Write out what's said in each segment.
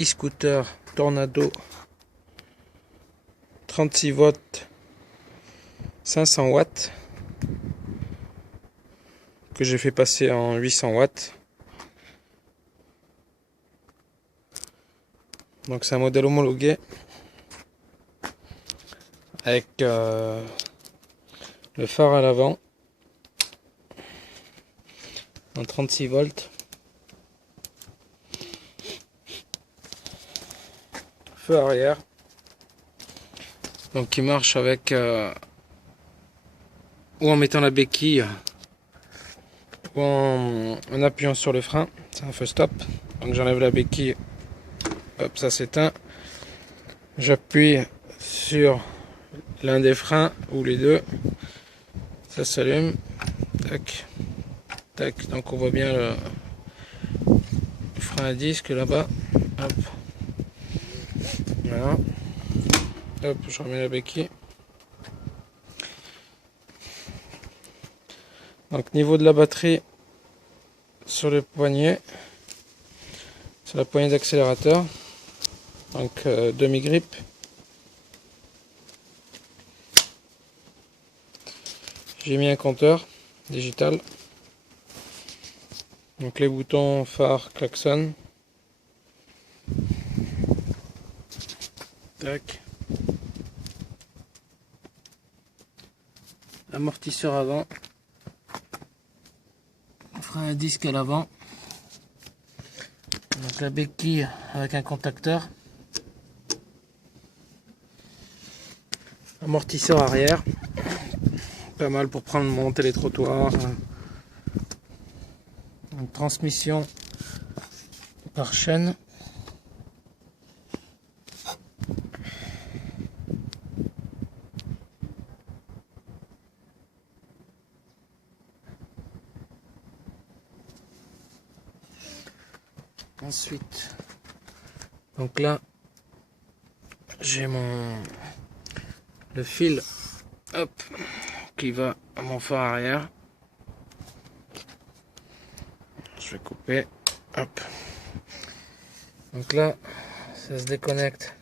E-scooter Tornado 36 volts 500 watts que j'ai fait passer en 800 watts. Donc c'est un modèle homologué avec le phare à l'avant en 36 volts, feu arrière, donc qui marche avec ou en mettant la béquille ou en appuyant sur le frein. C'est un feu stop, donc j'enlève la béquille, hop, ça s'éteint, j'appuie sur l'un des freins ou les deux, ça s'allume, tac tac, donc on voit bien le frein à disque là-bas, hop, voilà, hop, je remets la béquille. Donc niveau de la batterie sur le poignet, sur la poignée d'accélérateur, donc demi-grip. J'ai mis un compteur digital. Donc les boutons phare, klaxon. Tac. Amortisseur avant. Frein à disque à l'avant. Donc la béquille avec un contacteur. Amortisseur arrière. Pas mal pour prendre monter les trottoirs. Une transmission par chaîne. Ensuite, donc là, j'ai le fil, hop, qui va à mon phare arrière. Je vais couper, hop. Donc là, ça se déconnecte.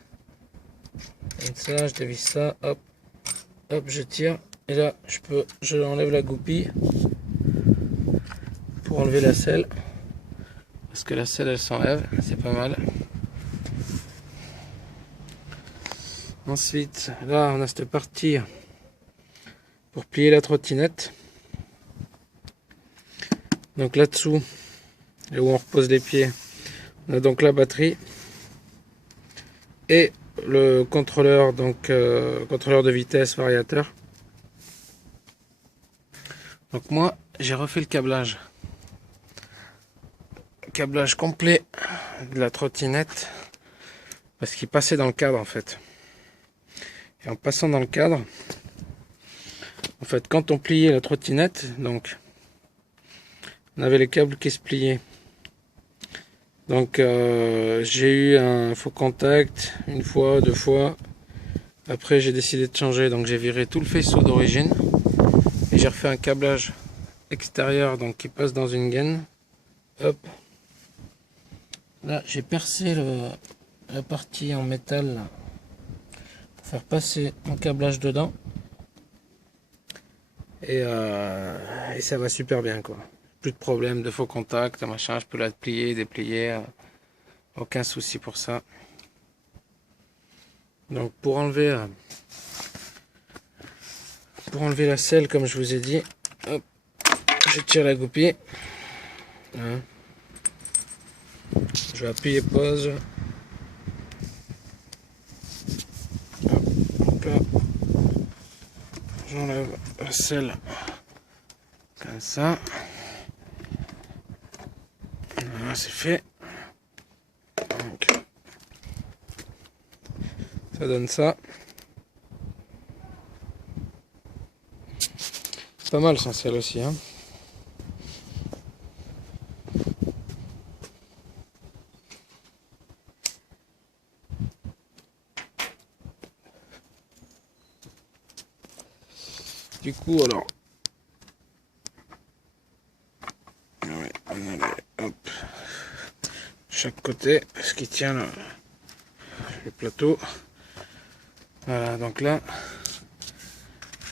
Comme ça, je dévisse ça, hop, hop, je tire. Et là, je enlève la goupille pour enlever la selle. Parce que la selle, elle s'enlève, c'est pas mal. Ensuite, là, on a cette partie pour plier la trottinette. Donc là-dessous, là où on repose les pieds, on a donc la batterie et le contrôleur, donc contrôleur de vitesse, variateur. Donc moi, j'ai refait le câblage complet de la trottinette parce qu'il passait dans le cadre en fait. Et en passant dans le cadre, en fait, quand on pliait la trottinette, donc on avait les câbles qui se pliaient. Donc j'ai eu un faux contact une fois, deux fois. Après j'ai décidé de changer, donc j'ai viré tout le faisceau d'origine et j'ai refait un câblage extérieur, donc qui passe dans une gaine. Hop. Là j'ai percé la partie en métal là, pour faire passer mon câblage dedans. Et ça va super bien quoi. Plus de problème de faux contact, machin, je peux la plier, déplier, aucun souci pour ça. Donc pour enlever la selle, comme je vous ai dit, hop, je tire la goupille, hein. Je vais appuyer pause, hop, là, j'enlève la selle comme ça. Voilà, c'est fait. Donc, ça donne ça. C'est pas mal sans selle aussi, hein. Du coup, alors, ouais, hop. chaque côté, ce qui tient le plateau. Voilà, donc là,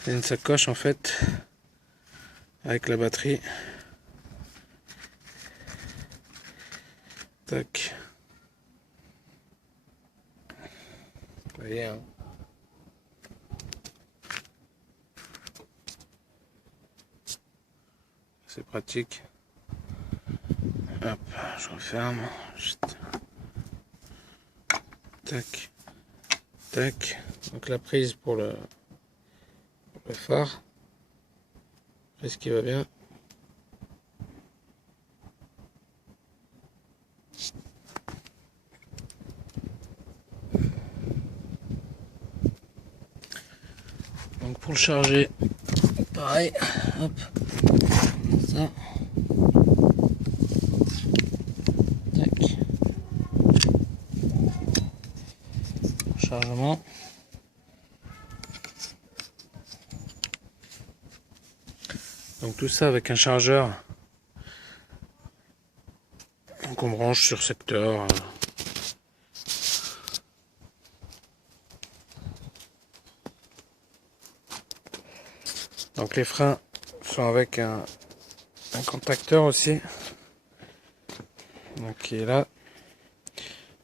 c'est une sacoche en fait, avec la batterie. Tac. Vous voyez, hein. C'est pratique. Hop, je referme. Chut. Tac. Tac. Donc la prise pour le phare. Prise qui va bien. Donc pour le charger, pareil. Hop. Ça. Tac. Chargement. Donc tout ça avec un chargeur qu'on branche sur secteur. Donc les freins sont avec un contacteur aussi. Donc qui est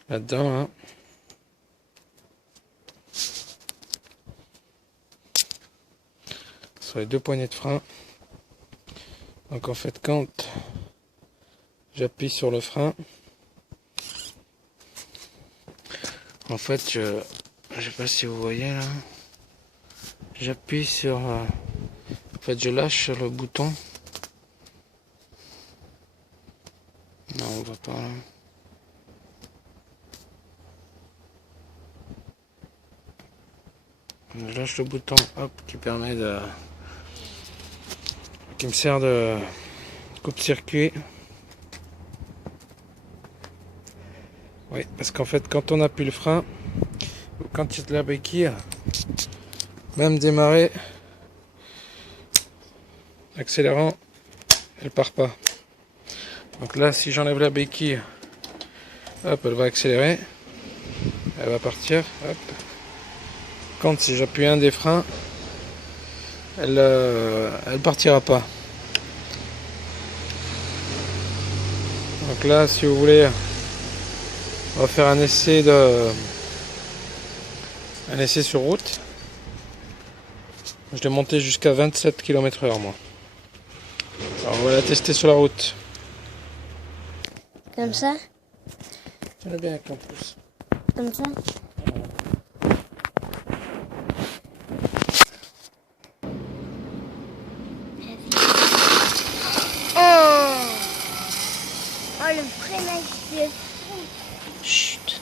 là-dedans. Hein. Sur les deux poignées de frein. Donc en fait quand j'appuie sur le frein, en fait je sais pas si vous voyez là, j'appuie sur, en fait je lâche sur le bouton. Non, on va pas là. Je lâche le bouton, hop, qui permet qui me sert de coupe-circuit. Oui, parce qu'en fait, quand on appuie le frein, ou quand il y a de la béquille, même démarrer, accélérant, elle part pas. Donc là, si j'enlève la béquille, hop, elle va accélérer, elle va partir, hop. Quand si j'appuie un des freins, elle partira pas. Donc là, si vous voulez, on va faire un essai sur route. Je l'ai monté jusqu'à 27 km/h moi. Alors on va la tester sur la route. Comme ça? Tiens-le bien avec ton pouce. Comme ça? Oh, le freinage de fou. Chut.